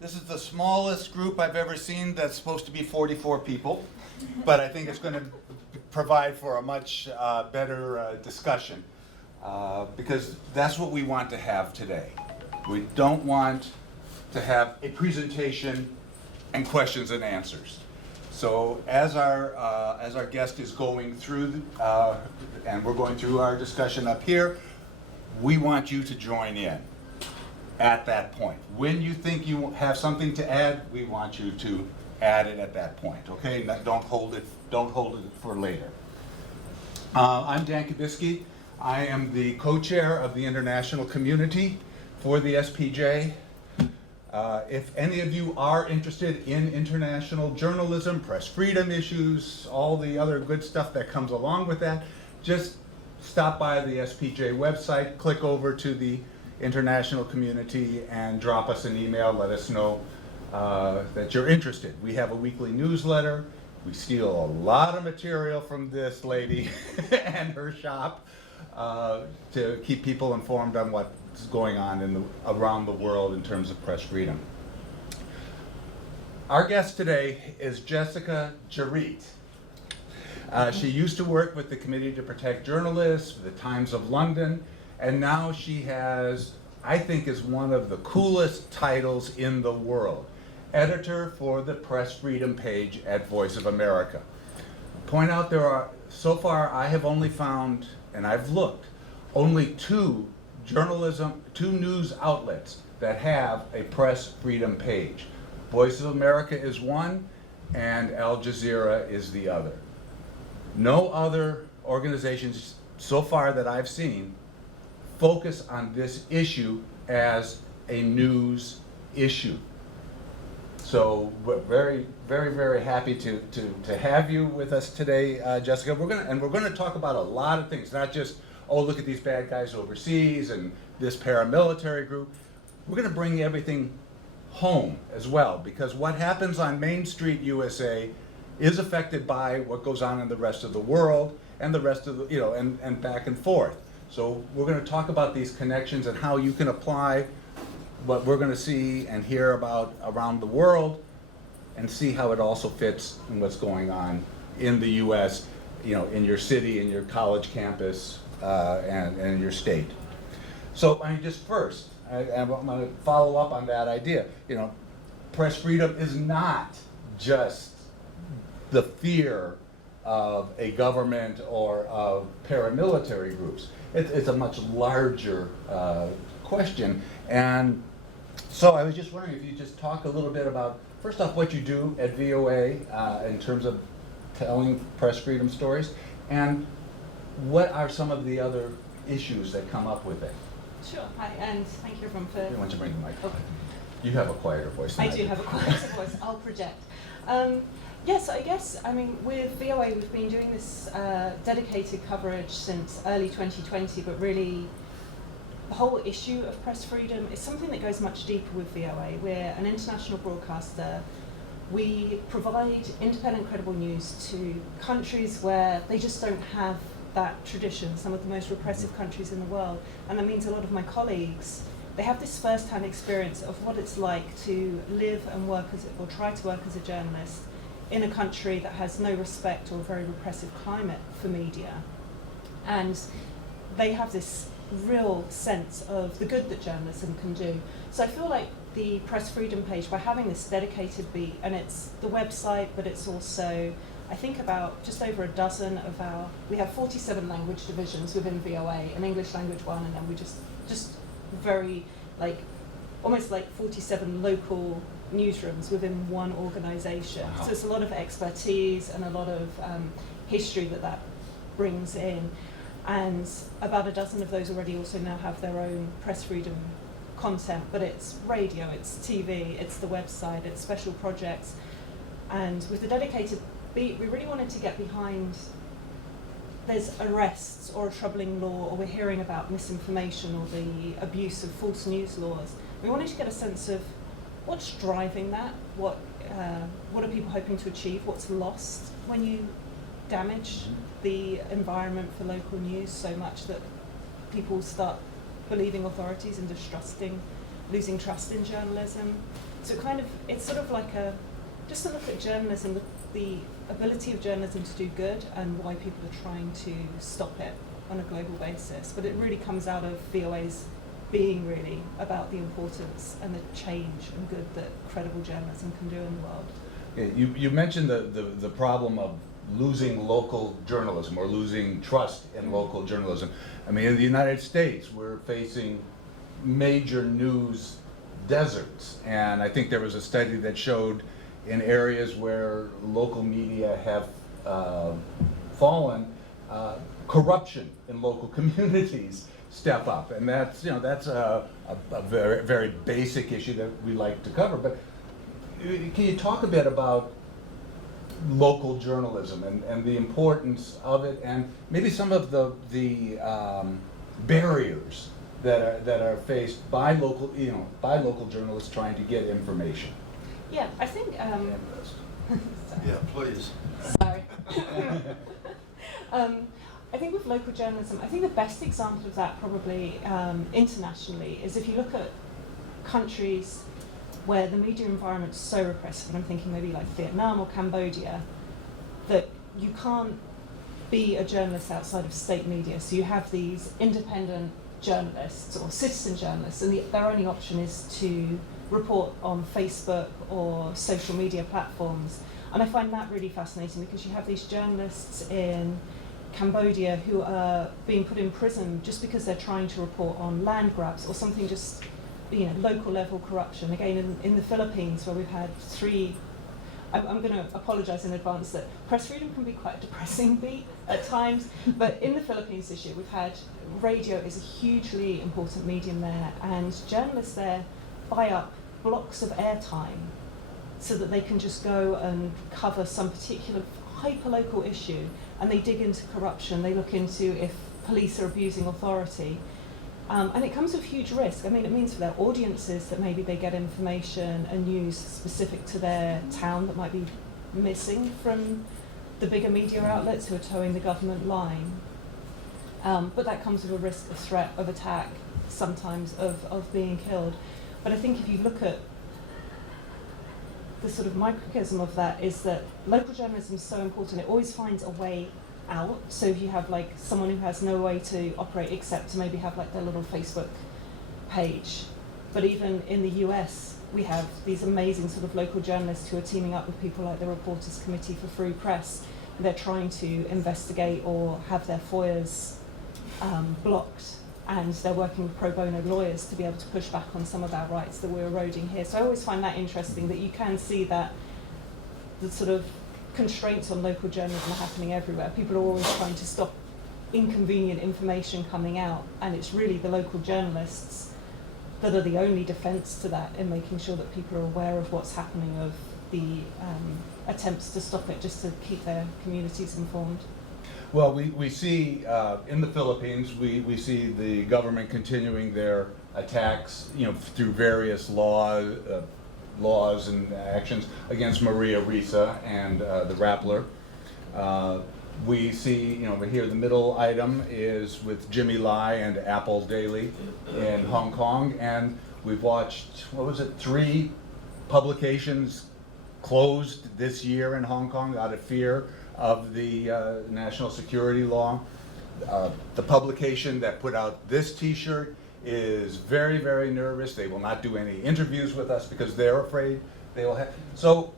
This is the smallest group I've ever seen that's supposed to be 44 people, but I think it's going to provide for a much better discussion because that's what we want to have today. We don't want to have a presentation and questions and answers. So as our guest is going through, and we're going through our discussion up here, we want you to join in at that point. When you think you have something to add, we want you to add it at that point, okay? Don't hold it for later. I'm Dan Kubisky. I am the co-chair of the international community for the SPJ. If any of you are interested in international journalism, press freedom issues, all the other good stuff that comes along with that, just stop by the SPJ website, click over to the international community and drop us an email, let us know that you're interested. We have a weekly newsletter. We steal a lot of material from this lady and her shop to keep people informed on what's going on around the world in terms of press freedom. Our guest today is Jessica Jerreat. She used to work with the Committee to Protect Journalists, the Times of London, and now she has, I think, is one of the coolest titles in the world, editor for the press freedom page at Voice of America. Point out so far I have only found, and I've looked, only two news outlets that have a press freedom page. Voice of America is one, and Al Jazeera is the other. No other organizations so far that I've seen focus on this issue as a news issue. So we're very, very, very happy to have you with us today, Jessica. We're gonna talk about a lot of things, not just, oh, look at these bad guys overseas and this paramilitary group. We're gonna bring everything home as well, because what happens on Main Street USA is affected by what goes on in the rest of the world and the rest of the, and back and forth. So we're going to talk about these connections and how you can apply what we're going to see and hear about around the world and see how it also fits in what's going on in the U.S., in your city, in your college campus, and in your state. So just first, I'm going to follow up on that idea. Press freedom is not just the fear of a government or of paramilitary groups. It's a much larger question. And so I was just wondering if you just talk a little bit about, first off, what you do at VOA in terms of telling press freedom stories, and what are some of the other issues that come up with it? Sure. Hi, and thank you everyone for... Why don't you bring the mic? Okay. You have a quieter voice than I do have a quieter voice. I'll project. Yes, I guess, with VOA we've been doing this dedicated coverage since early 2020, but really the whole issue of press freedom is something that goes much deeper with VOA. We're an international broadcaster. We provide independent, credible news to countries where they just don't have that tradition, some of the most repressive countries in the world. And that means a lot of my colleagues, they have this first-hand experience of what it's like to live and work or try to work as a journalist in a country that has no respect or a very repressive climate for media. And they have this real sense of the good that journalism can do. So I feel like the press freedom page, by having this dedicated beat, and it's the website, but it's also, I think, about just over a dozen of we have 47 language divisions within VOA, an English language one, and then we just very, almost like 47 local newsrooms within one organization. Wow. So it's a lot of expertise and a lot of history that brings in. And about a dozen of those already also now have their own press freedom content, but it's radio, it's TV, it's the website, it's special projects. And with the dedicated beat, we really wanted to get behind, there's arrests or a troubling law, or we're hearing about misinformation or the abuse of false news laws. We wanted to get a sense of what's driving that, what are people hoping to achieve, what's lost when you damage the environment for local news so much that people start believing authorities and losing trust in journalism. So it's sort of like just to look at journalism, the ability of journalism to do good and why people are trying to stop it on a global basis. But it really comes out of VOA's being really about the importance and the change and good that credible journalism can do in the world. Yeah, you mentioned the problem of losing local journalism or losing trust in local journalism. I mean, in the United States, we're facing major news deserts, and I think there was a study that showed in areas where local media have fallen, corruption in local communities step up, and that's a very, very basic issue that we like to cover. But can you talk a bit about local journalism and the importance of it, and maybe some of the barriers that are faced by local journalists trying to get information? Yeah, I think. Yeah, please. Sorry. I think with local journalism, I think the best example of that probably internationally is if you look at countries where the media environment is so repressive, and I'm thinking maybe like Vietnam or Cambodia, that you can't be a journalist outside of state media. So you have these independent journalists or citizen journalists, and their only option is to report on Facebook or social media platforms. And I find that really fascinating because you have these journalists in Cambodia who are being put in prison just because they're trying to report on land grabs or something, just local level corruption. Again, in the Philippines, where we've had I'm going to apologise in advance that press freedom can be quite a depressing beat at times, but in the Philippines this year we've had radio is a hugely important medium there, and journalists there buy up blocks of airtime so that they can just go and cover some particular hyper-local issue, and they dig into corruption, they look into if police are abusing authority. And it comes with huge risk. I mean, it means for their audiences that maybe they get information and news specific to their town that might be missing from the bigger media outlets who are towing the government line. But that comes with a risk of threat, of attack, sometimes of being killed. But I think if you look at the sort of microcosm of that is that local journalism is so important, it always finds a way out. So if you have like someone who has no way to operate except to maybe have like their little Facebook page. But even in the US, we have these amazing sort of local journalists who are teaming up with people like the Reporters Committee for Free Press. They're trying to investigate or have their FOIAs blocked, and they're working with pro bono lawyers to be able to push back on some of our rights that we're eroding here. So I always find that interesting, that you can see that the sort of constraints on local journalism are happening everywhere. People are always trying to stop inconvenient information coming out, and it's really the local journalists that are the only defence to that in making sure that people are aware of what's happening, of the attempts to stop it, just to keep their communities informed. Well, we see in the Philippines, we see the government continuing their attacks, through various laws and actions against Maria Ressa and the Rappler. We see, here the middle item is with Jimmy Lai and Apple Daily in Hong Kong, and we've watched, 3 publications closed this year in Hong Kong out of fear of the national security law. The publication that put out this T-shirt is very, very nervous. They will not do any interviews with us because they're afraid they will have. So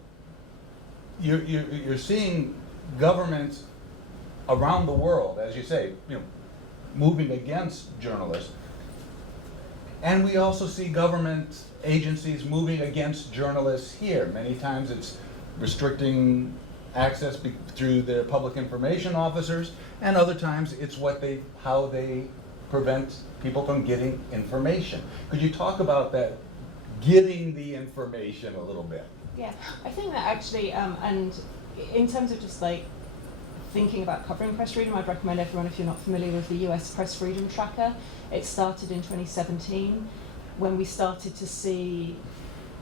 you're seeing governments around the world, as you say, moving against journalists. And we also see government agencies moving against journalists here. Many times it's restricting access through their public information officers, and other times it's how they prevent people from getting information. Could you talk about that, getting the information a little bit? Yeah, I think that actually, and in terms of just like thinking about covering press freedom, I'd recommend everyone, if you're not familiar with the US Press Freedom Tracker, it started in 2017 when we started to see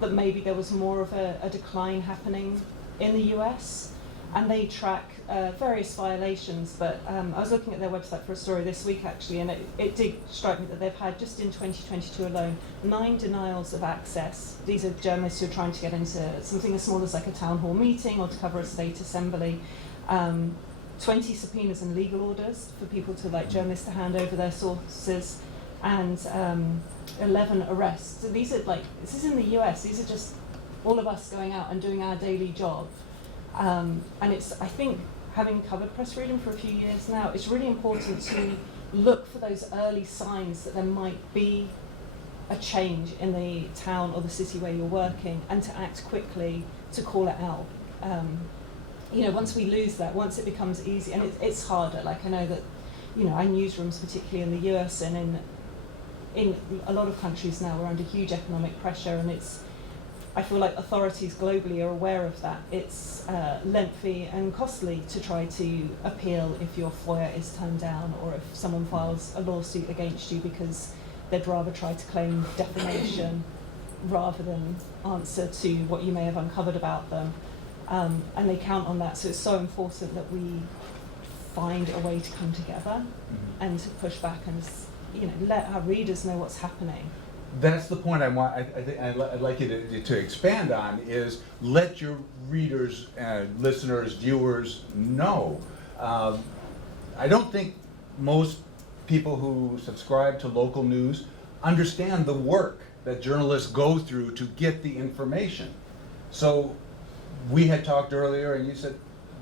that maybe there was more of a decline happening in the US. and they track various violations, but I was looking at their website for a story this week actually, and it did strike me that they've had, just in 2022 alone, 9 denials of access. These are journalists who are trying to get into something as small as like a town hall meeting or to cover a state assembly. 20 subpoenas and legal orders for people to, like journalists, to hand over their sources, and 11 arrests. So these are like, this is in the US, these are just all of us going out and doing our daily job. And it's, I think, having covered press freedom for a few years now, it's really important to look for those early signs that there might be a change in the town or the city where you're working, and to act quickly to call it out. You know, once we lose that, once it becomes easy, and it's harder. Like, I know that, you know, our newsrooms, particularly in the US and in a lot of countries now, we're under huge economic pressure, and I feel like authorities globally are aware of that. It's lengthy and costly to try to appeal if your FOIA is turned down, or if someone files a lawsuit against you because they'd rather try to claim defamation rather than answer to what you may have uncovered about them. And they count on that, so it's so important that we find a way to come together and to push back and, you know, let our readers know what's happening. That's the point I want. I think I'd like you to expand on, is let your readers, listeners, viewers know. I don't think most people who subscribe to local news understand the work that journalists go through to get the information. So we had talked earlier, and you said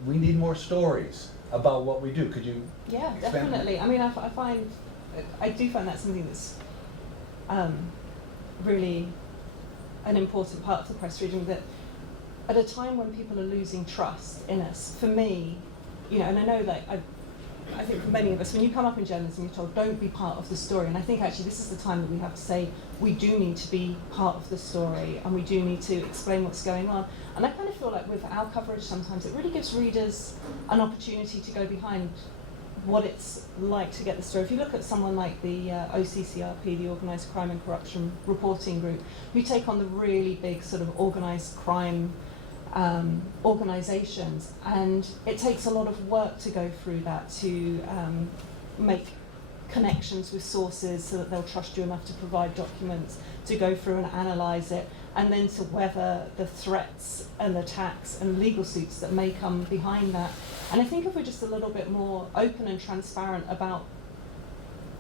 we need more stories about what we do. Could you Yeah, expand? definitely. I mean, I do find that something that's really an important part of the press freedom, that at a time when people are losing trust in us, for me, you know, and I know that I think for many of us, when you come up in journalism, you're told, don't be part of the story. And I think actually this is the time that we have to say, we do need to be part of the story, and we do need to explain what's going on. And I kind of feel like with our coverage sometimes, it really gives readers an opportunity to go behind what it's like to get the story. If you look at someone like the OCCRP, the Organised Crime and Corruption Reporting Group, who take on the really big sort of organised crime organisations, and it takes a lot of work to go through that, to make connections with sources so that they'll trust you enough to provide documents, to go through and analyse it, and then to weather the threats and attacks and legal suits that may come behind that. And I think if we're just a little bit more open and transparent about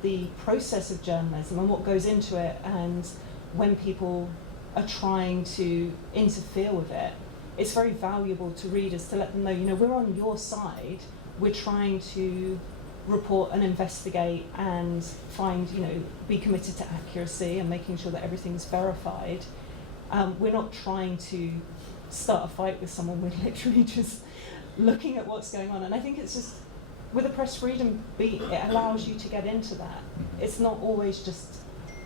the process of journalism and what goes into it, and when people are trying to interfere with it, it's very valuable to readers to let them know, you know, we're on your side, we're trying to report and investigate and find, you know, be committed to accuracy and making sure that everything's verified. We're not trying to start a fight with someone, we're literally just looking at what's going on. And I think it's just, with a press freedom beat, it allows you to get into that. It's not always just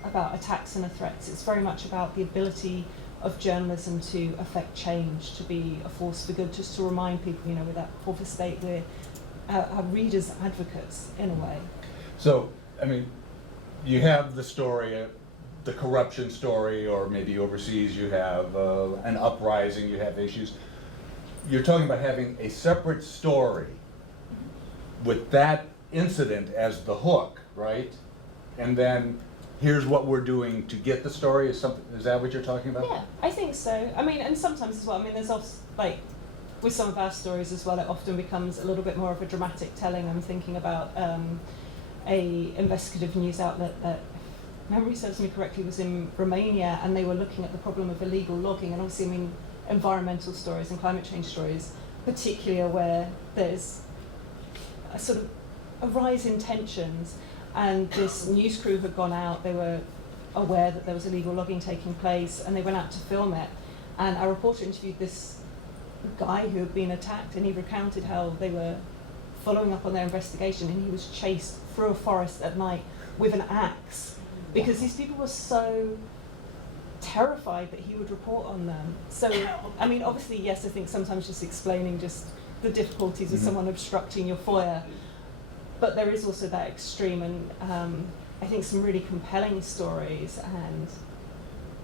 about attacks and threats, it's very much about the ability of journalism to affect change, to be a force for good, just to remind people, you know, with that corporate state, we're our readers' advocates in a way. So, I mean, you have the story, the corruption story, or maybe overseas you have an uprising, you have issues. You're talking about having a separate story with that incident as the hook, right? And then here's what we're doing to get the story. Is that what you're talking about? Yeah, I think so. I mean, and sometimes as well, I mean, there's also, like, with some of our stories as well, it often becomes a little bit more of a dramatic telling. I'm thinking about a investigative news outlet that, if memory serves me correctly, was in Romania, and they were looking at the problem of illegal logging. And obviously, I mean, environmental stories and climate change stories particularly are where there's a sort of a rise in tensions. And this news crew had gone out, they were aware that there was illegal logging taking place, and they went out to film it. And our reporter interviewed this guy who had been attacked, and he recounted how they were following up on their investigation, and he was chased through a forest at night with an axe, because these people were so terrified that he would report on them. So, I mean, obviously, yes, I think sometimes just explaining just the difficulties of someone obstructing your FOIA, but there is also that extreme, and I think some really compelling stories, and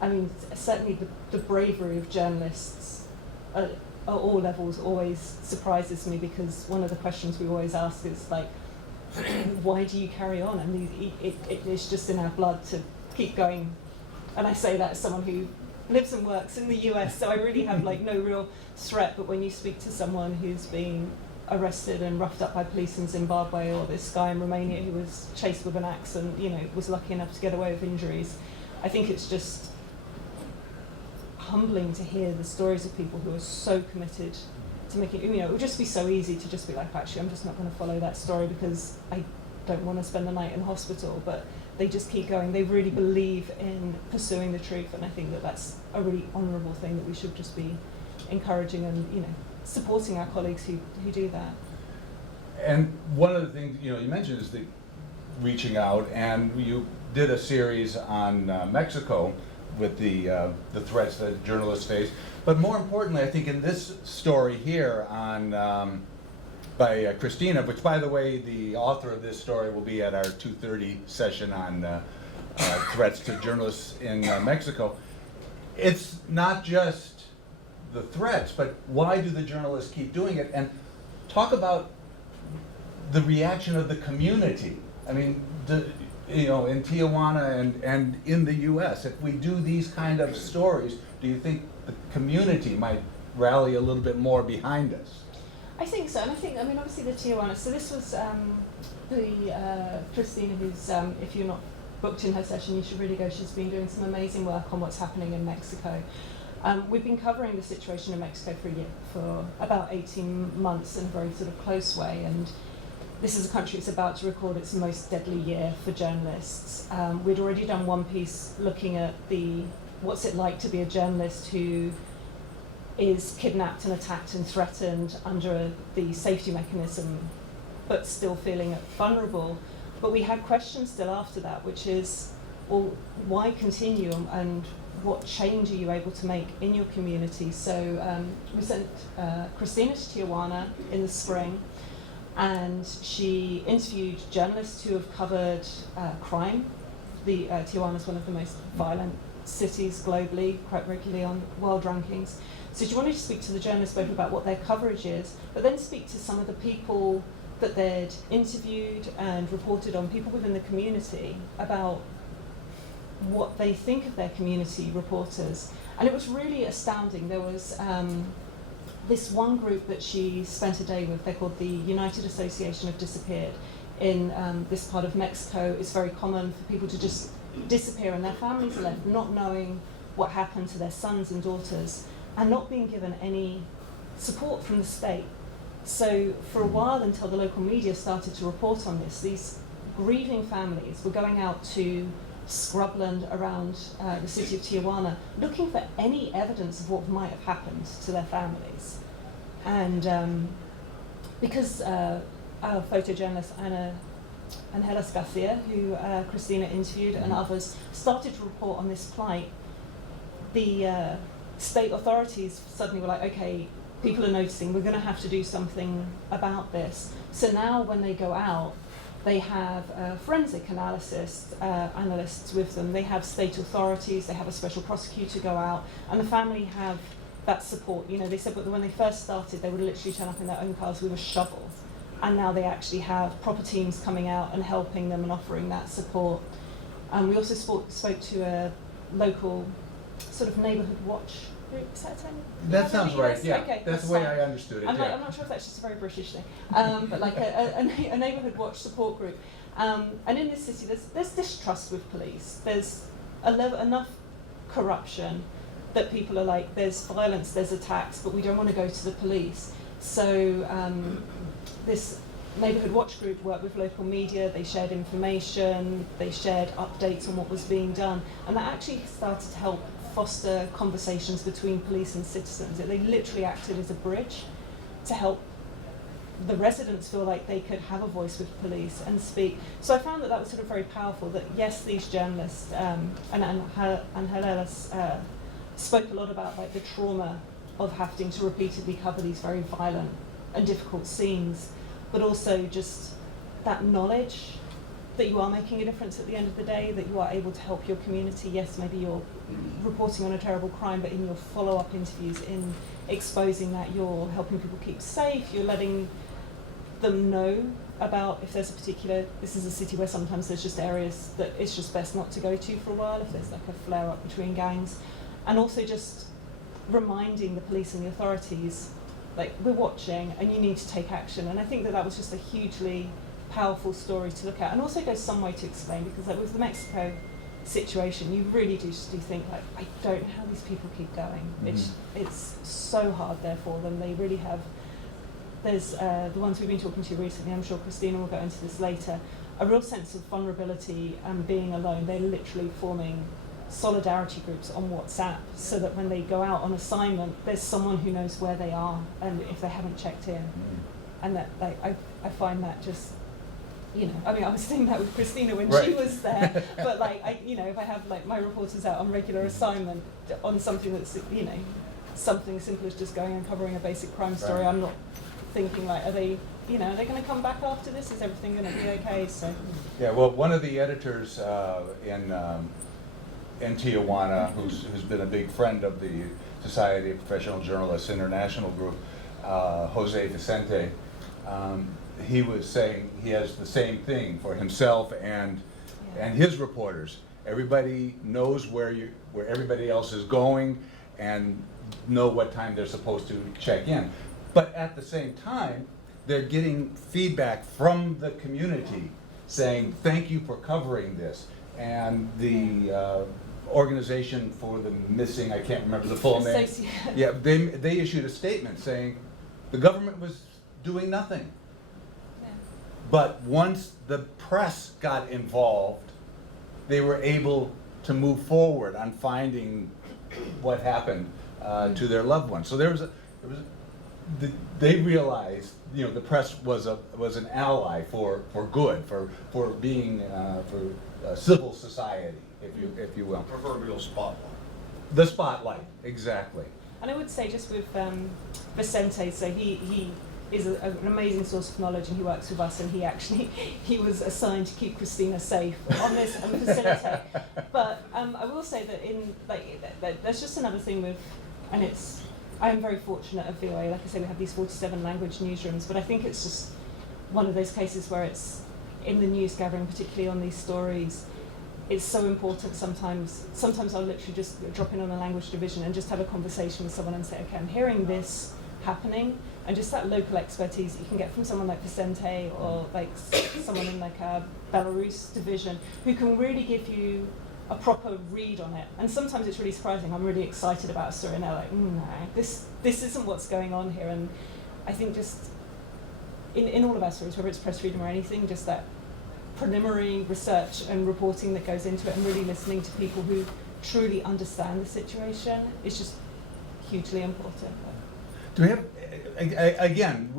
I mean, certainly the bravery of journalists at all levels always surprises me, because one of the questions we always ask is like, why do you carry on? And it's just in our blood to keep going. And I say that as someone who lives and works in the US, so I really have like no real threat. But when you speak to someone who's been arrested and roughed up by police in Zimbabwe, or this guy in Romania who was chased with an axe and, you know, was lucky enough to get away with injuries, I think it's just humbling to hear the stories of people who are so committed to making, you know, it would just be so easy to just be like, actually, I'm just not going to follow that story because I don't want to spend the night in hospital. But they just keep going. They really believe in pursuing the truth, and I think that that's a really honourable thing that we should just be encouraging and, you know, supporting our colleagues who do that. And one of the things, you know, you mentioned is the reaching out, and you did a series on Mexico with the threats that journalists face. But more importantly, I think in this story here on by Christina, which, by the way, the author of this story will be at our 2:30 session on threats to journalists in Mexico. It's not just the threats, but why do the journalists keep doing it? And talk about the reaction of the community. I mean, you know, in Tijuana and in the U.S., if we do these kind of stories, do you think the community might rally a little bit more behind us? I think so, and I think, I mean, obviously the Tijuana, so this was Christina, who's, if you're not booked in her session, you should really go. She's been doing some amazing work on what's happening in Mexico. We've been covering the situation in Mexico for about 18 months in a very sort of close way, and this is a country that's about to record its most deadly year for journalists. We'd already done one piece looking at what's it like to be a journalist who is kidnapped and attacked and threatened under the safety mechanism, but still feeling vulnerable. But we had questions still after that, which is, well, why continue, and what change are you able to make in your community? So we sent Christina to Tijuana in the spring, and she interviewed journalists who have covered crime. Tijuana is one of the most violent cities globally, quite regularly on world rankings. So she wanted to speak to the journalists both about what their coverage is, but then speak to some of the people that they'd interviewed and reported on, people within the community, about what they think of their community reporters. And it was really astounding. There was this one group that she spent a day with. They're called the United Association of Disappeared. In this part of Mexico, it's very common for people to just disappear, and their families are left not knowing what happened to their sons and daughters, and not being given any support from the state. So for a while, until the local media started to report on this, these grieving families were going out to scrubland around the city of Tijuana, looking for any evidence of what might have happened to their families. And because our photojournalist Angela Garcia, who Christina interviewed, and others started to report on this plight, the state authorities suddenly were like, okay, people are noticing, we're going to have to do something about this. So now when they go out, they have forensic analysts with them. They have state authorities. They have a special prosecutor go out, and the family have that support. You know, they said, but when they first started, they would literally turn up in their own cars with a shovel, and now they actually have proper teams coming out and helping them and offering that support. And we also spoke to a local sort of neighbourhood watch group. Is that a term? That sounds right. Yeah, okay, that's the way fine. I understood it. I'm not sure if that's just a very British thing, but like a neighbourhood watch support group. And in this city, there's distrust with police. There's enough corruption that people are like, there's violence, there's attacks, but we don't want to go to the police. So this neighbourhood watch group worked with local media. They shared information, they shared updates on what was being done, and that actually started to help foster conversations between police and citizens. They literally acted as a bridge to help the residents feel like they could have a voice with police and speak. So I found that was sort of very powerful, that yes, these journalists, and Angela spoke a lot about like the trauma of having to repeatedly cover these very violent and difficult scenes, but also just that knowledge that you are making a difference at the end of the day, that you are able to help your community. Yes, maybe you're reporting on a terrible crime, but in your follow-up interviews, in exposing that, you're helping people keep safe, you're letting them know about if there's a particular, this is a city where sometimes there's just areas that it's just best not to go to for a while if there's like a flare-up between gangs. And also just reminding the police and the authorities, like, we're watching and you need to take action. And I think that that was just a hugely powerful story to look at, and also goes some way to explain, because like with the Mexico situation, you really do think like, I don't know how these people keep going. It's so hard there for them. They really have. There's the ones we've been talking to recently, I'm sure Christina will go into this later, a real sense of vulnerability and being alone. They're literally forming solidarity groups on WhatsApp so that when they go out on assignment, there's someone who knows where they are and if they haven't checked in. And that, like, I find that just, you know, I mean, I was saying that with Christina when she was there, but like, if I have like my reporters out on regular assignment on something that's, you know, something simple as just going and covering a basic crime story, I'm not thinking like, are they going to come back after this? Is everything going to be okay? So. Yeah, well, one of the editors in Tijuana, who's been a big friend of the Society of Professional Journalists International Group, Jose Vicente, he was saying he has the same thing for himself and his reporters. Everybody knows where everybody else is going and know what time they're supposed to check in. But at the same time, they're getting feedback from the community saying, thank you for covering this. And the organization for the missing, I can't remember the full name. Yeah, they issued a statement saying the government was doing nothing. Yeah. But once the press got involved, they were able to move forward on finding what happened to their loved ones. So they realized, the press was an ally for good, for being for civil society, if you will. Proverbial spotlight. The spotlight, exactly. And I would say just with Vicente, so he is an amazing source of knowledge, and he works with us, and he was assigned to keep Christina safe on this and facilitate. But I will say that there's just another thing with, and I am very fortunate at VOA. Like I say, we have these 47 language newsrooms, but I think it's just one of those cases where it's in the news gathering, particularly on these stories, it's so important sometimes I'll literally just drop in on a language division and just have a conversation with someone and say, okay, I'm hearing this happening, and just that local expertise that you can get from someone like Vicente or like someone in like a Belarus division who can really give you a proper read on it. And sometimes it's really surprising. I'm really excited about a story and they're like, no, this isn't what's going on here. And I think just in all of our stories, whether it's press freedom or anything, just that preliminary research and reporting that goes into it and really listening to people who truly understand the situation is just hugely important. Do we have, again,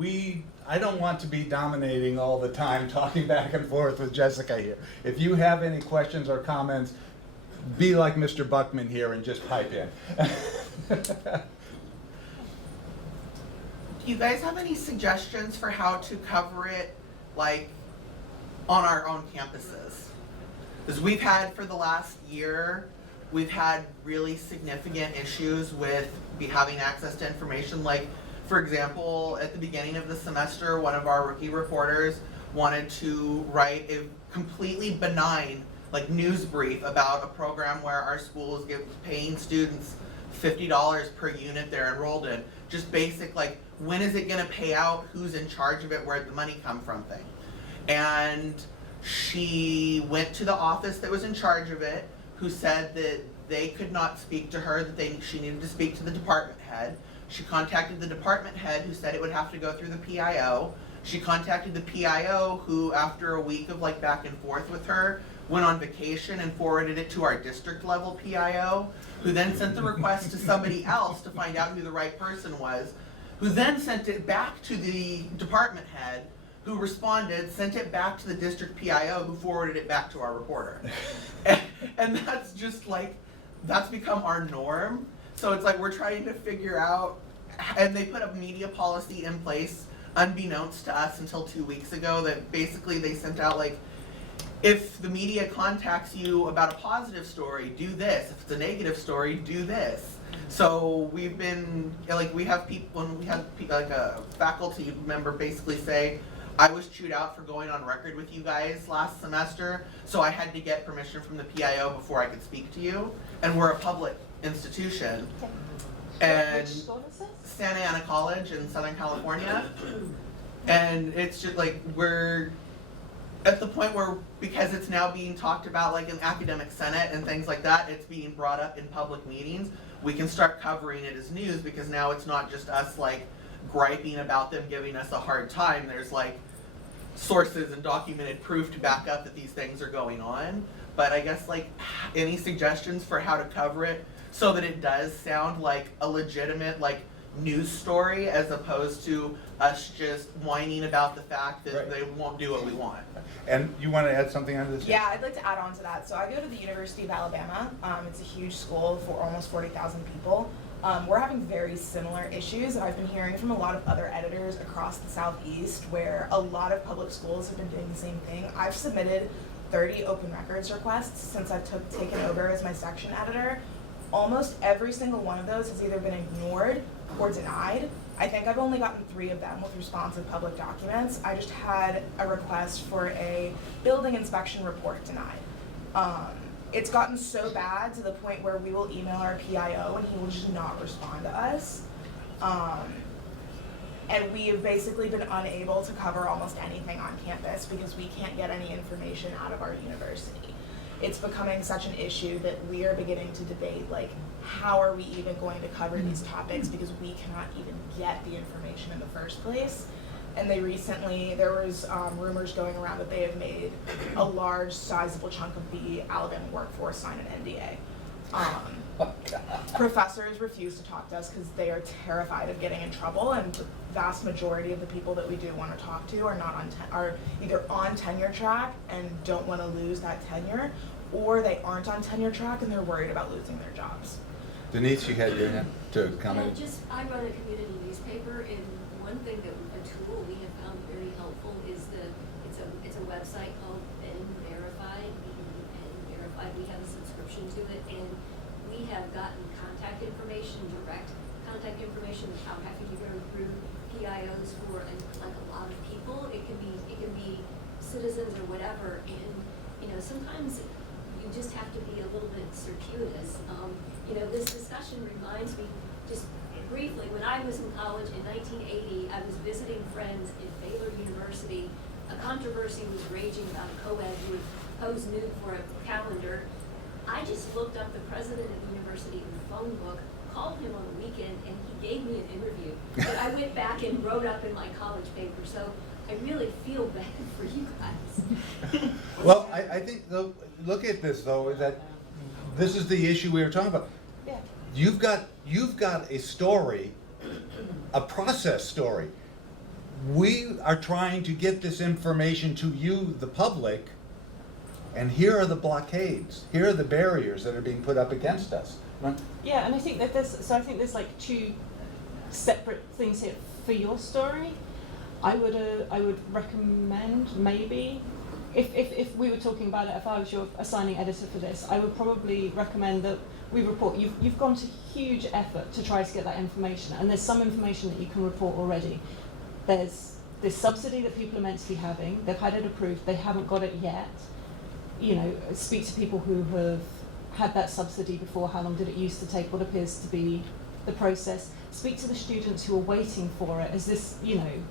I don't want to be dominating all the time talking back and forth with Jessica here. If you have any questions or comments, be like Mr. Buckman here and just pipe in. Do you guys have any suggestions for how to cover it, like, on our own campuses? Because we've had, for the last year, we've had really significant issues with having access to information. Like, for example, at the beginning of the semester, one of our rookie reporters wanted to write a completely benign, like, news brief about a program where our school is paying students $50 per unit they're enrolled in. Just basic, like, when is it going to pay out, who's in charge of it, where'd the money come from thing. And she went to the office that was in charge of it, who said that they could not speak to her, that she needed to speak to the department head. She contacted the department head, who said it would have to go through the PIO. She contacted the PIO, who after a week of like back and forth with her, went on vacation and forwarded it to our district level PIO, who then sent the request to somebody else to find out who the right person was, who then sent it back to the department head, who responded, sent it back to the district PIO, who forwarded it back to our reporter. And that's just like, that's become our norm. So it's like we're trying to figure out, and they put a media policy in place unbeknownst to us until 2 weeks ago, that basically they sent out like, if the media contacts you about a positive story, do this. If it's a negative story, do this. So we've been, like, we have people, when we had like a faculty member basically say, I was chewed out for going on record with you guys last semester, so I had to get permission from the PIO before I could speak to you. And we're a public institution. Okay. And Which school is this? Santa Ana College in Southern California. And it's just like, we're at the point where, because it's now being talked about like in academic senate and things like that, it's being brought up in public meetings. We can start covering it as news, because now it's not just us like griping about them giving us a hard time. There's like sources and documented proof to back up that these things are going on. But I guess, like, any suggestions for how to cover it so that it does sound like a legitimate like news story, as opposed to us just whining about the fact that Right. they won't do what we want. And you want to add something on this? Yeah, I'd like to add on to that. So I go to the University of Alabama. It's a huge school for almost 40,000 people. We're having very similar issues that I've been hearing from a lot of other editors across the Southeast, where a lot of public schools have been doing the same thing. I've submitted 30 open records requests since I've taken over as my section editor. Almost every single one of those has either been ignored or denied. I think I've only gotten 3 of them with responsive public documents. I just had a request for a building inspection report denied. It's gotten so bad to the point where we will email our PIO and he will just not respond to us. And we have basically been unable to cover almost anything on campus because we can't get any information out of our university. It's becoming such an issue that we are beginning to debate, like, how are we even going to cover these topics, because we cannot even get the information in the first place. And there was rumors going around that they have made a large, sizable chunk of the Alabama workforce sign an NDA. Professors refuse to talk to us because they are terrified of getting in trouble, and the vast majority of the people that we do want to talk to are are either on tenure track and don't want to lose that tenure, or they aren't on tenure track and they're worried about losing their jobs. Denise, you had your hand to comment. I run a community newspaper, and one thing that a tool we have found very helpful is it's a website called Verified. We have a subscription to it, and we have gotten direct contact information without having to go through PIOs for like a lot of people. It can be citizens or whatever, and sometimes you just have to be a little bit circuitous. This discussion reminds me, just briefly, when I was in college in 1980, I was visiting friends in Baylor University. A controversy was raging about a co-ed who would pose nude for a calendar. I just looked up the president of the university in the phone book, called him on the weekend, and he gave me an interview that I went back and wrote up in my college paper. So I really feel bad for you guys. Well, I think, though, look at this, though, that this is the issue we were talking about. Yeah. You've got a story, a process story. We are trying to get this information to you, the public, and here are the blockades. Here are the barriers that are being put up against us. Right? Yeah, and I think that there's like 2 separate things here for your story. I would recommend, maybe, if we were talking about it, if I was your assigning editor for this, I would probably recommend that we report. You've gone to huge effort to try to get that information, and there's some information that you can report already. There's this subsidy that people are meant to be having. They've had it approved. They haven't got it yet. Speak to people who have had that subsidy before. How long did it used to take? What appears to be the process? Speak to the students who are waiting for it. Has this,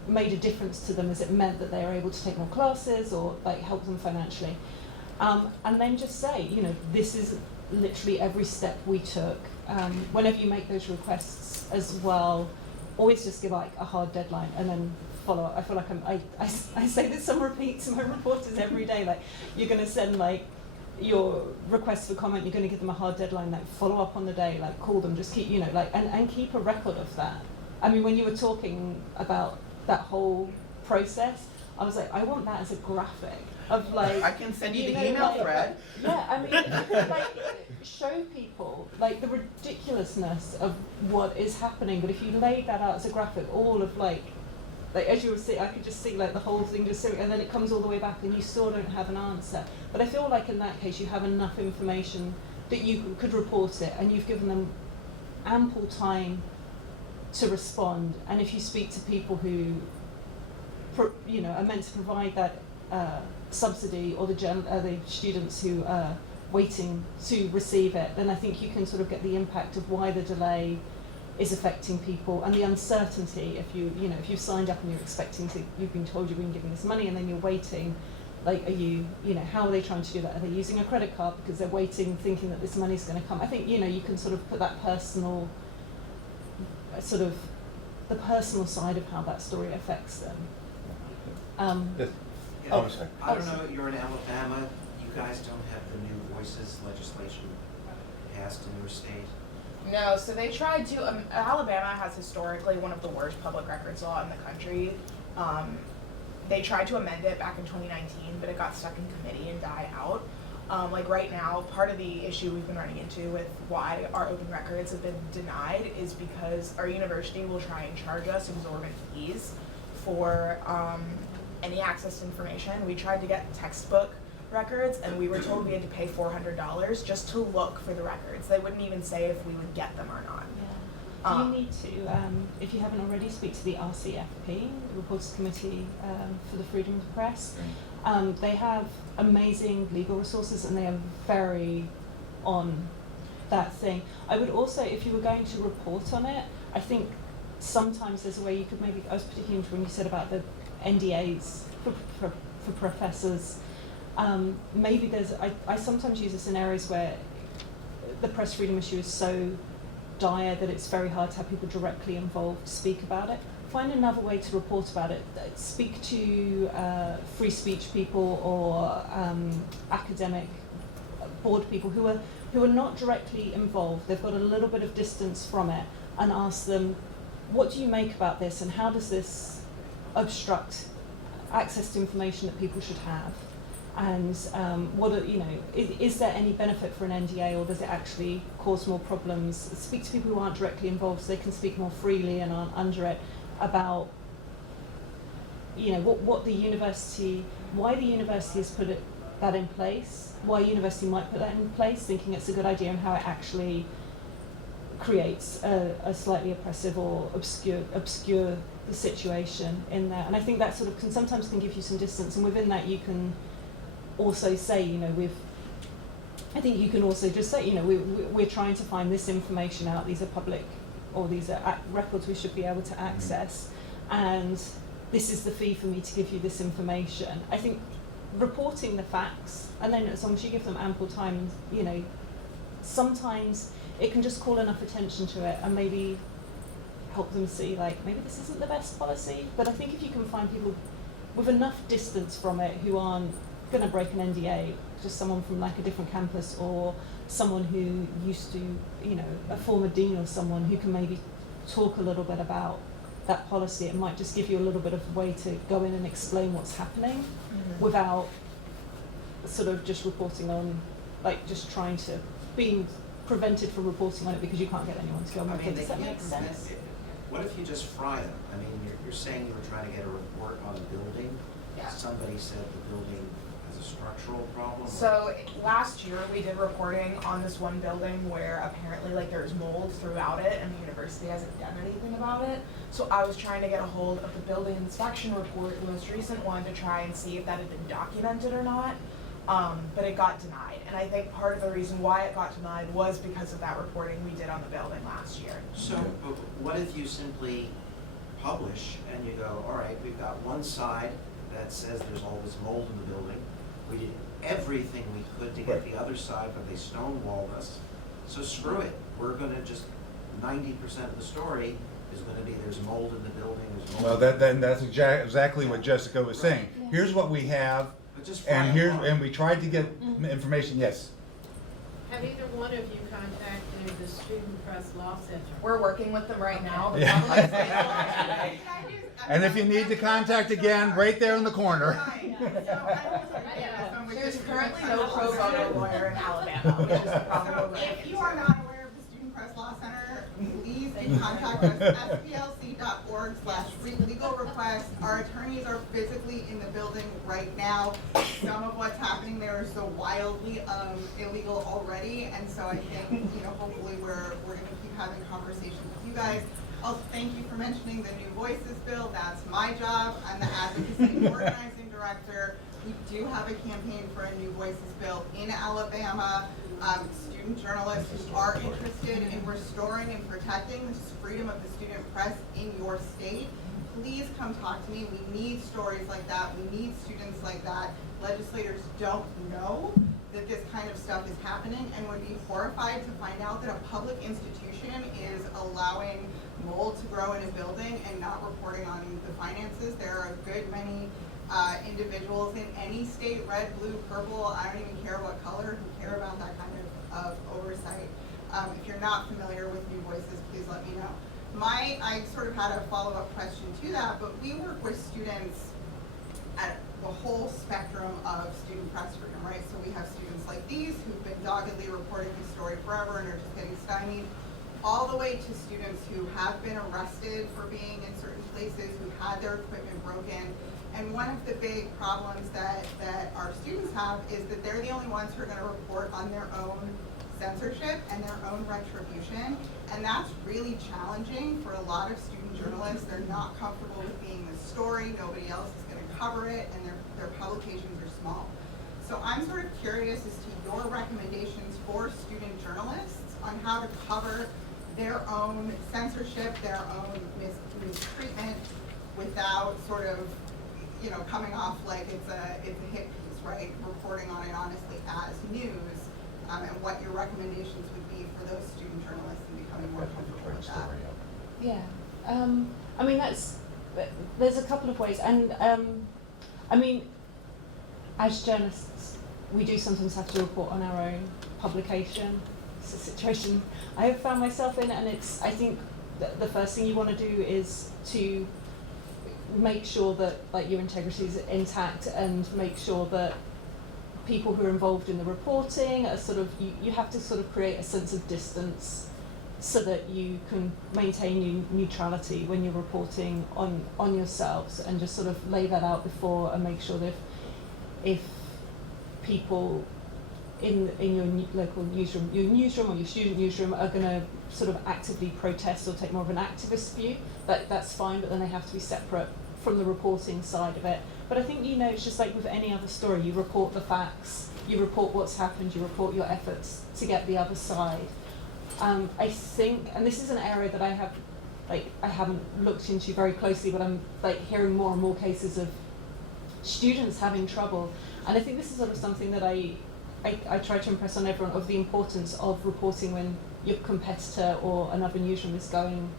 made a difference to them? Has it meant that they are able to take more classes or help them financially? And then just say, this is literally every step we took. Whenever you make those requests as well, always just give a hard deadline and then follow up. I feel like I say this on repeat to my reporters every day. You're going to send your request for comment, you're going to give them a hard deadline, follow up on the day, call them, just keep, and keep a record of that. I mean, when you were talking about that whole process, I was like, I want that as a graphic of I can send you the email thread. Yeah, I mean, show people the ridiculousness of what is happening, but if you laid that out as a graphic, all of like as you were saying, I could just see like the whole thing just sitting, and then it comes all the way back, and you still don't have an answer. But I feel like in that case, you have enough information that you could report it, and you've given them ample time to respond. And if you speak to people who, you know, are meant to provide that subsidy, or the students who are waiting to receive it, then I think you can sort of get the impact of why the delay is affecting people, and the uncertainty. If if you've signed up and you're expecting to, you've been told you've been given this money, and then you're waiting, like, are you know, how are they trying to do that? Are they using a credit card because they're waiting, thinking that this money's going to come? I think, you know, you can sort of put that personal, sort of, the personal side of how that story affects them. Yes. Yeah, Oh, sorry. I don't know, you're in Alabama, you guys don't have the new voices legislation passed in your state? No, so they tried to, Alabama has historically one of the worst public records law in the country. They tried to amend it back in 2019, but it got stuck in committee and died out. Like right now, part of the issue we've been running into with why our open records have been denied is because our university will try and charge us exorbitant fees for any access to information. We tried to get textbook records, and we were told we had to pay $400 just to look for the records. They wouldn't even say if we would get them or not. Yeah. You need to, if you haven't already, speak to the RCFP, the Reporters Committee for the Freedom of the Press. They have amazing legal resources, and they are very on that thing. I would also, if you were going to report on it, I think sometimes there's a way you could maybe, I was particularly into when you said about the NDAs for professors. Maybe there's, I sometimes use this in areas where the press freedom issue is so dire that it's very hard to have people directly involved speak about it. Find another way to report about it. Speak to free speech people or academic board people who are not directly involved. They've got a little bit of distance from it, and ask them, what do you make about this, and how does this obstruct access to information that people should have? And what are, you know, is there any benefit for an NDA, or does it actually cause more problems? Speak to people who aren't directly involved, so they can speak more freely and aren't under it, about, you know, what the university, why the university has put that in place, why a university might put that in place, thinking it's a good idea, and how it actually creates a slightly oppressive or obscure the situation in there. And I think that sort of can sometimes give you some distance, and within that you can also say, you know, I think you can also just say, you know, we're trying to find this information out, these are public, or these are records we should be able to access, and this is the fee for me to give you this information. I think reporting the facts, and then as long as you give them ample time, you know, sometimes it can just call enough attention to it and maybe help them see, like, maybe this isn't the best policy. But I think if you can find people with enough distance from it who aren't going to break an NDA, just someone from like a different campus, or someone who used to, you know, a former dean or someone who can maybe talk a little bit about that policy, it might just give you a little bit of way to go in and explain what's happening without sort of just reporting on, like, just trying to being prevented from reporting on it because you can't get anyone to go and I look mean, at it. they Does that can't make prevent sense? it. What if you just fry them? I mean, you're saying you were trying to get a report on a building? Yeah. Somebody said the building has a structural problem? So last year we did reporting on this one building where apparently like there's mold throughout it, and the university hasn't done anything about it. So I was trying to get a hold of the building inspection report, the most recent one, to try and see if that had been documented or not. But it got denied, and I think part of the reason why it got denied was because of that reporting we did on the building last year. So, but what if you simply publish and you go, all right, we've got one side that says there's all this mold in the building. We did everything we could to get the other side, but they stonewalled us. So screw it. We're gonna just, 90% of the story is gonna be there's mold in the building, there's mold. Well, then that's exactly what Jessica was saying. Here's what we have, But just fry and them apart. and we tried to get information. Yes. Have either one of you contacted the Student Press Law Center? We're working with them right now. The Yeah. problem is And if you need to contact again, right there in the corner. there's currently no pro bono lawyer in Alabama, which is the problem. So if you are not aware of the Student Press Law Center, please can contact us, splc.org/legal request. Our attorneys are physically in the building right now. Some of what's happening there is so wildly illegal already, and so I think, you know, hopefully we're gonna keep having conversations with you guys. Also, thank you for mentioning the New Voices bill. That's my job. I'm the advocacy and organizing director. We do have a campaign for a New Voices bill in Alabama. Student journalists who are interested in restoring and protecting the freedom of the student press in your state, please come talk to me. We need stories like that. We need students like that. Legislators don't know that this kind of stuff is happening and would be horrified to find out that a public institution is allowing mold to grow in a building and not reporting on the finances. There are a good many individuals in any state, red, blue, purple, I don't even care what color, who care about that kind of oversight. If you're not familiar with New Voices, please let me know. I sort of had a follow-up question to that, but we work with students at the whole spectrum of student press freedom, right? So we have students like these who've been doggedly reporting the story forever and are just getting stymied, all the way to students who have been arrested for being in certain places, who had their equipment broken. And one of the big problems that our students have is that they're the only ones who are going to report on their own censorship and their own retribution. And that's really challenging for a lot of student journalists. They're not comfortable with being the story. Nobody else is going to cover it, and their publications are small. So I'm sort of curious as to your recommendations for student journalists on how to cover their own censorship, their own mistreatment, without sort of, you know, coming off like it's a hit piece, right? Reporting on it honestly as news, and what your recommendations would be for those student journalists and becoming more comfortable with that. Yeah, I mean there's a couple of ways, and I mean, as journalists, we do sometimes have to report on our own publication. It's a situation I have found myself in, and I think the first thing you want to do is to make sure that like your integrity is intact, and make sure that people who are involved in the reporting are sort of, you have to sort of create a sense of distance so that you can maintain neutrality when you're reporting on yourselves, and just sort of lay that out before, and make sure that if people in your local newsroom, your newsroom or your student newsroom, are going to sort of actively protest or take more of an activist view, that's fine, but then they have to be separate from the reporting side of it. But I think, you know, it's just like with any other story, you report the facts, you report what's happened, you report your efforts to get the other side. I think, and this is an area that I haven't looked into very closely, but I'm like hearing more and more cases of students having trouble, and I think this is sort of something that I try to impress on everyone, of the importance of reporting when your competitor or another newsroom is going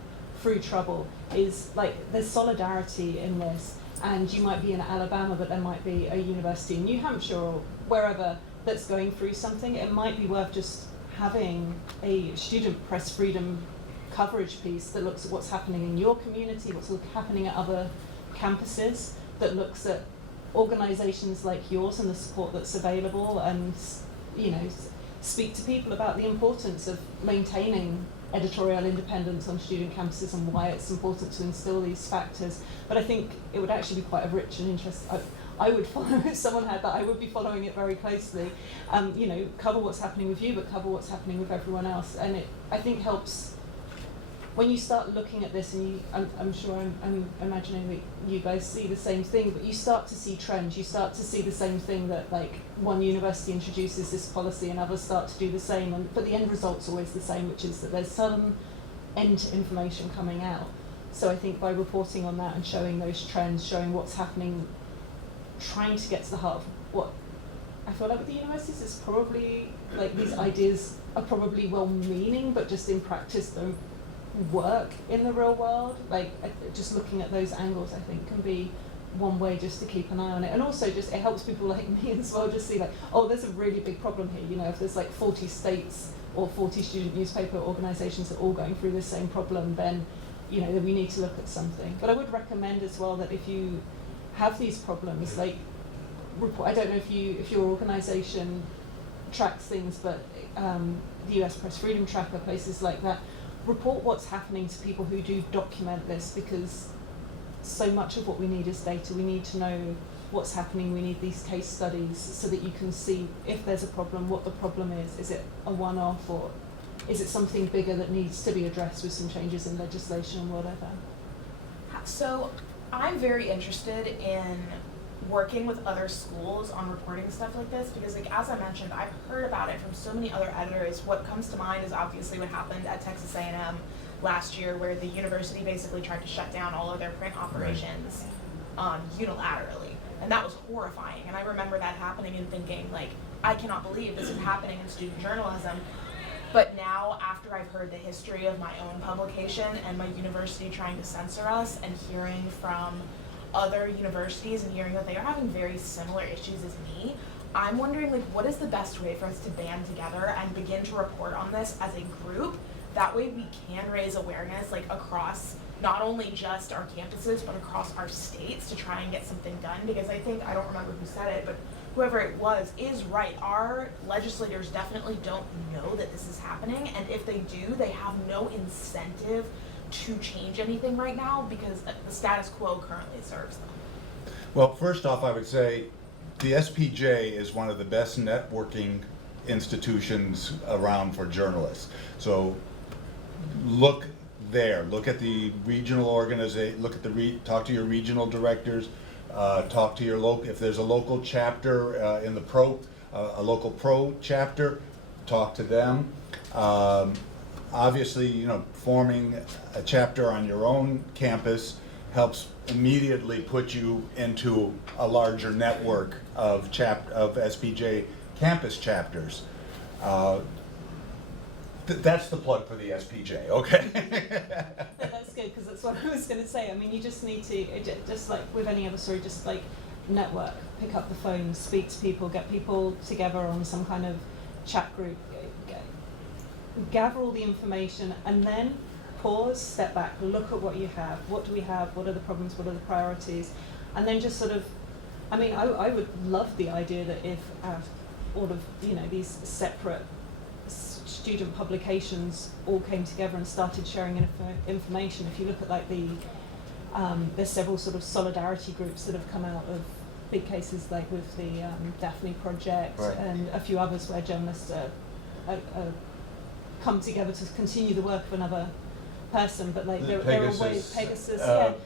through trouble. Is like, there's solidarity in this, and you might be in Alabama, but there might be a university in New Hampshire or wherever that's going through something. It might be worth just having a student press freedom coverage piece that looks at what's happening in your community, what's happening at other campuses, that looks at organizations like yours and the support that's available, and, you know, speak to people about the importance of maintaining editorial independence on student campuses and why it's important to instill these factors. But I think it would actually be quite a rich and interesting, I would follow, if someone had that, I would be following it very closely. You know, cover what's happening with you, but cover what's happening with everyone else. And it, I think, helps when you start looking at this, and I'm sure I'm imagining that you guys see the same thing, but you start to see trends. You start to see the same thing, that like one university introduces this policy and others start to do the same, but the end result's always the same, which is that there's some end information coming out. So I think by reporting on that and showing those trends, showing what's happening, trying to get to the heart of what I feel like with the universities is probably, like, these ideas are probably well-meaning, but just in practice don't work in the real world. Like, just looking at those angles, I think, can be one way just to keep an eye on it. And also just, it helps people like me as well just see, like, oh, there's a really big problem here. You know, if there's like 40 states or 40 student newspaper organizations that are all going through the same problem, then, you know, that we need to look at something. But I would recommend as well that if you have these problems, like, report. I don't know if your organization tracks things, but the US Press Freedom Tracker, places like that, report what's happening to people who do document this, because so much of what we need is data. We need to know what's happening. We need these case studies so that you can see if there's a problem, what the problem is. Is it a one-off, or is it something bigger that needs to be addressed with some changes in legislation or whatever? So I'm very interested in working with other schools on reporting stuff like this, because like as I mentioned, I've heard about it from so many other editors. What comes to mind is obviously what happened at Texas A&M last year, where the university basically tried to shut down all of their print operations unilaterally, and that was horrifying. And I remember that happening and thinking, like, I cannot believe this is happening in student journalism. But now, after I've heard the history of my own publication and my university trying to censor us, and hearing from other universities and hearing that they are having very similar issues as me, I'm wondering, like, what is the best way for us to band together and begin to report on this as a group? That way we can raise awareness, like, across not only just our campuses, but across our states, to try and get something done. Because I think, I don't remember who said it, but whoever it was is right. Our legislators definitely don't know that this is happening, and if they do, they have no incentive to change anything right now, because the status quo currently serves them. Well, first off, I would say the SPJ is one of the best networking institutions around for journalists. So look there, look at the regional organization, look at talk to your regional directors, talk to your local, if there's a local chapter in the a local pro chapter, talk to them. Obviously, you know, forming a chapter on your own campus helps immediately put you into a larger network of SPJ campus chapters. That's the plug for the SPJ, okay? That's good, because that's what I was going to say. I mean, you just need to, just like with any other story, just like network, pick up the phone, speak to people, get people together on some kind of chat group, gather all the information, and then pause, step back, look at what you have. What do we have? What are the problems? What are the priorities? And then just sort of, I mean, I would love the idea that if all of, you know, these separate student publications all came together and started sharing information. If you look at like there's several sort of solidarity groups that have come out of big cases, like with the Daphne Project, right, and a few others where journalists come together to continue the work of another person, but like there are ways, Pegasus,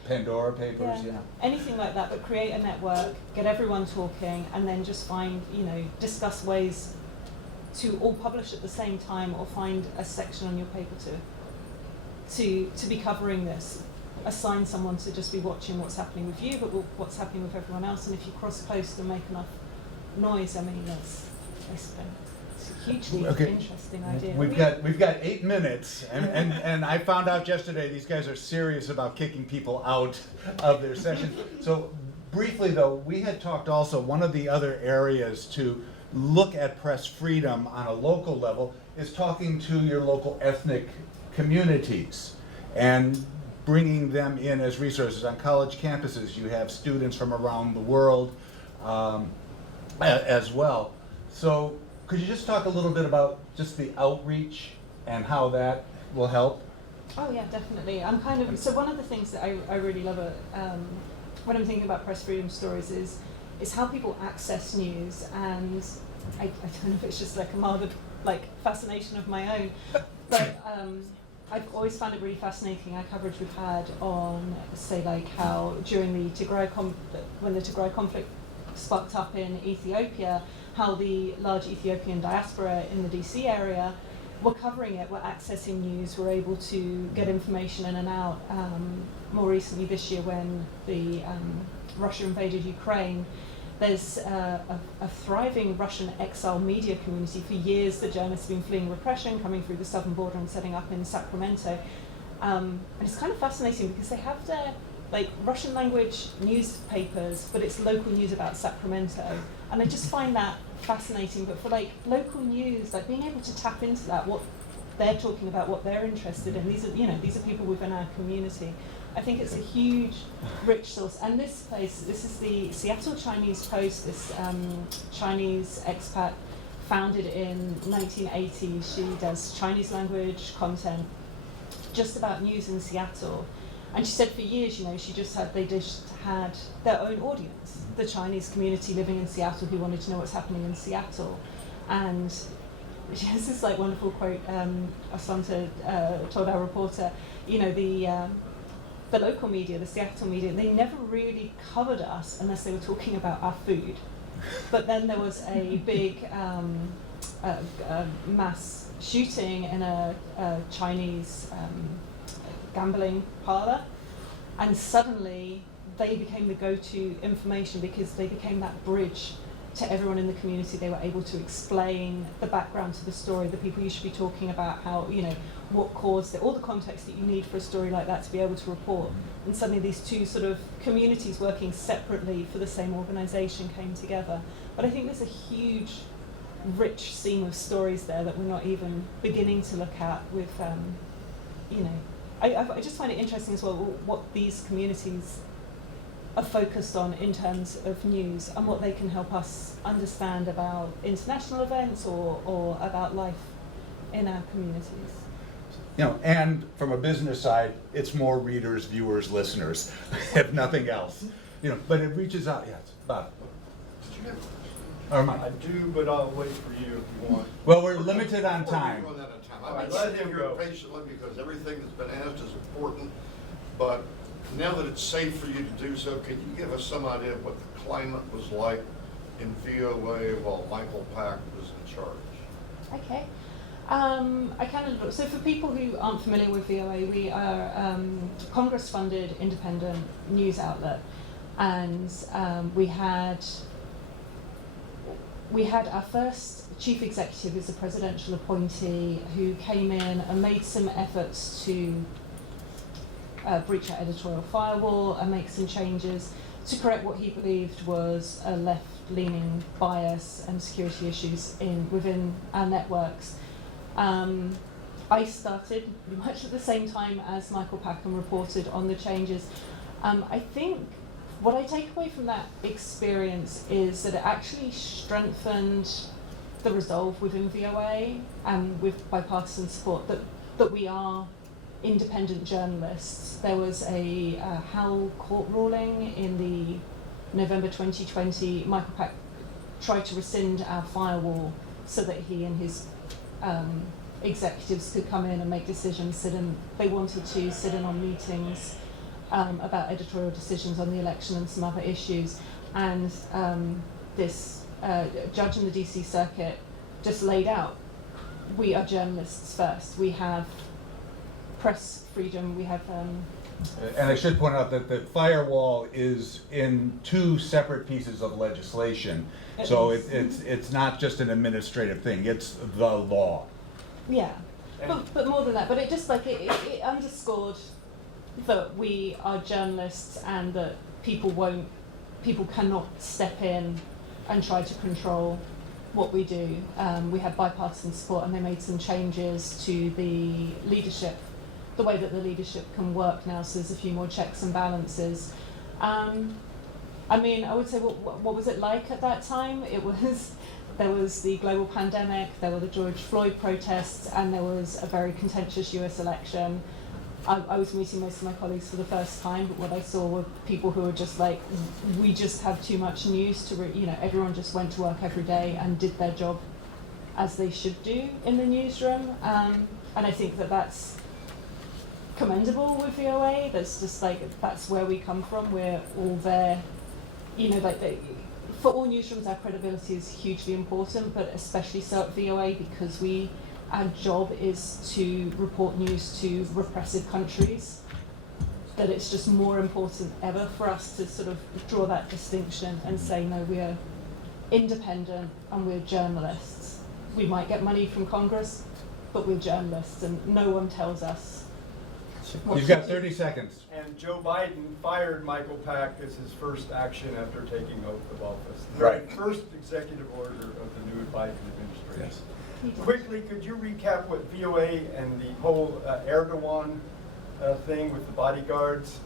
Pandora Papers, yeah. Anything like that, but create a network, get everyone talking, and then just find, you know, discuss ways to all publish at the same time, or find a section on your paper to be covering this. Assign someone to just be watching what's happening with you, but what's happening with everyone else. And if you cross-post and make enough noise, I mean, it's a hugely interesting idea. We've got 8 minutes, and I found out yesterday these guys are serious about kicking people out of their sessions. So briefly though, we had talked also, one of the other areas to look at press freedom on a local level is talking to your local ethnic communities and bringing them in as resources. On college campuses, you have students from around the world as well. So could you just talk a little bit about just the outreach and how that will help? Oh yeah, definitely. I'm kind of, so one of the things that I really love when I'm thinking about press freedom stories is how people access news, and I don't know if it's just like a mild fascination of my own, but I've always found it really fascinating, our coverage we've had on, say, like how during the when the Tigray conflict sparked up in Ethiopia, how the large Ethiopian diaspora in the DC area were covering it, were accessing news, were able to get information in and out. More recently this year, when the Russia invaded Ukraine, there's a thriving Russian exile media community. For years, the journalists have been fleeing repression, coming through the southern border and setting up in Sacramento. And it's kind of fascinating because they have their Russian language newspapers, but it's local news about Sacramento. And I just find that fascinating. But for local news, being able to tap into that, what they're talking about, what they're interested in, these are people within our community. I think it's a huge, rich source. And this is the Seattle Chinese Post, this Chinese expat, founded in 1980. She does Chinese language content just about news in Seattle. And she said for years, you know, they just had their own audience, the Chinese community living in Seattle who wanted to know what's happening in Seattle. And she has this like wonderful quote, Asante told our reporter, you know, the local media, the Seattle media, they never really covered us unless they were talking about our food. But then there was a big mass shooting in a Chinese gambling parlor, and suddenly they became the go-to information because they became that bridge to everyone in the community. They were able to explain the background to the story, the people you should be talking about, how, you know, what caused it, all the context that you need for a story like that to be able to report. And suddenly these two sort of communities working separately for the same organization came together. But I think there's a huge, rich seam of stories there that we're not even beginning to look at with, you know, I just find it interesting as well what these communities are focused on in terms of news and what they can help us understand about international events or about life in our communities. You know, and from a business side, it's more readers, viewers, listeners, if nothing else. You know, but it reaches out. Yes, Bob. Did you have? Or Mike. I do, but I'll wait for you if you want. Well, we're limited on Before we time. run out of time, All I've right, been let sitting him here go. patiently because everything that's been asked is important. But now that it's safe for you to do so, can you give us some idea of what the climate was like in VOA while Michael Pack was in charge? Okay. I kind of, so for people who aren't familiar with VOA, we are Congress-funded independent news outlet, and we had our first chief executive as a presidential appointee who came in and made some efforts to breach our editorial firewall and make some changes to correct what he believed was a left-leaning bias and security issues within our networks. I started pretty much at the same time as Michael Packham reported on the changes. I think what I take away from that experience is that it actually strengthened the resolve within VOA and with bipartisan support that we are independent journalists. There was a Howell court ruling in the November 2020. Michael Pack tried to rescind our firewall so that he and his executives could come in and make decisions. They wanted to sit in on meetings about editorial decisions on the election and some other issues. And this judge in the DC circuit just laid out, we are journalists first. We have press freedom, we have... And I should point out that the firewall is in two separate pieces of legislation. So it's not just an administrative thing, it's the law. Yeah, but more than that, but it just like, it underscored that we are journalists and that people cannot step in and try to control what we do. We had bipartisan support and they made some changes to the leadership, the way that the leadership can work now, so there's a few more checks and balances. I mean, I would say, what was it like at that time? There was the global pandemic, there were the George Floyd protests, and there was a very contentious US election. I was meeting most of my colleagues for the first time, but what I saw were people who were just like, we just have too much news to, everyone just went to work every day and did their job as they should do in the newsroom. And I think that that's commendable with VOA. That's just like, that's where we come from. We're all there, for all newsrooms, our credibility is hugely important, but especially so at VOA because our job is to report news to repressive countries, that it's just more important ever for us to sort of draw that distinction and say, no, we are independent and we're journalists. We might get money from Congress, but we're journalists and no one tells us. You've got 30 seconds. And Joe Biden fired Michael Pack as his first action after taking oath of office. The Right. first executive order of the new Biden administration. Yes. Quickly, could you recap what VOA and the whole Erdogan thing with the bodyguards?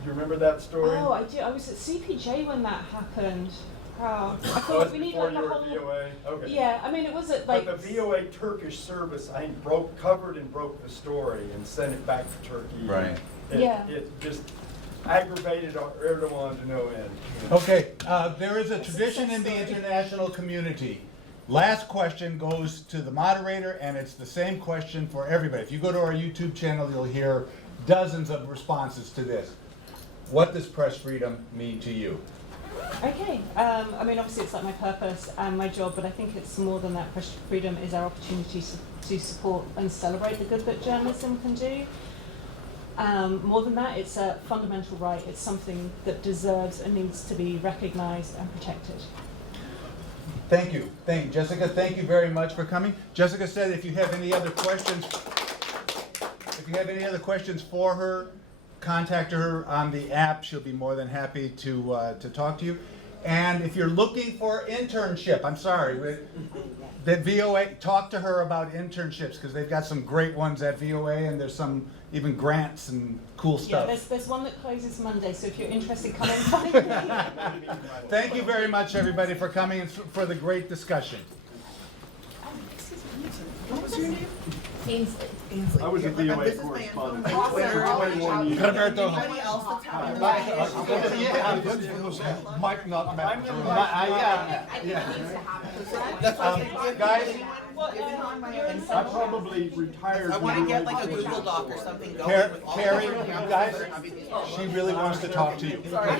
Do you remember that story? Oh, I do. I was at CPJ when that happened. Oh, I Oh, thought it's we need before like a you were whole. VOA? Okay. Yeah, I mean it was at like. But the VOA Turkish service, I think, covered and broke the story and sent it back to Turkey. Right. Yeah. It just aggravated Erdogan to no end. Okay, there is a tradition in the international community. Last question goes to the moderator, and it's the same question for everybody. If you go to our YouTube channel, you'll hear dozens of responses to this. What does press freedom mean to you? Okay, I mean obviously it's like my purpose and my job, but I think it's more than that. Press freedom is our opportunity to support and celebrate the good that journalism can do. More than that, it's a fundamental right. It's something that deserves and needs to be recognized and protected. Thank you. Thank you. Jessica, thank you very much for coming. Jessica said if you have any other questions, for her, contact her on the app. She'll be more than happy to talk to you. And if you're looking for internship, I'm sorry, that VOA, talk to her about internships because they've got some great ones at VOA, and there's some even grants and cool Yeah, stuff. there's one that closes Monday, so if you're interested, come and find me. Thank you very much, everybody, for coming and for the great discussion. Ainsley. I was a This VOA is my correspondent. info. Twitter, 21 years. Roberto. Anybody else that's having a Mike not I'm back. the I think it needs to happen. That's what I'm saying. Guys, I probably retired. I want to when get I like a was Google Doc or something going with all Carrie, the you guys, she really wants to talk to you. Sorry.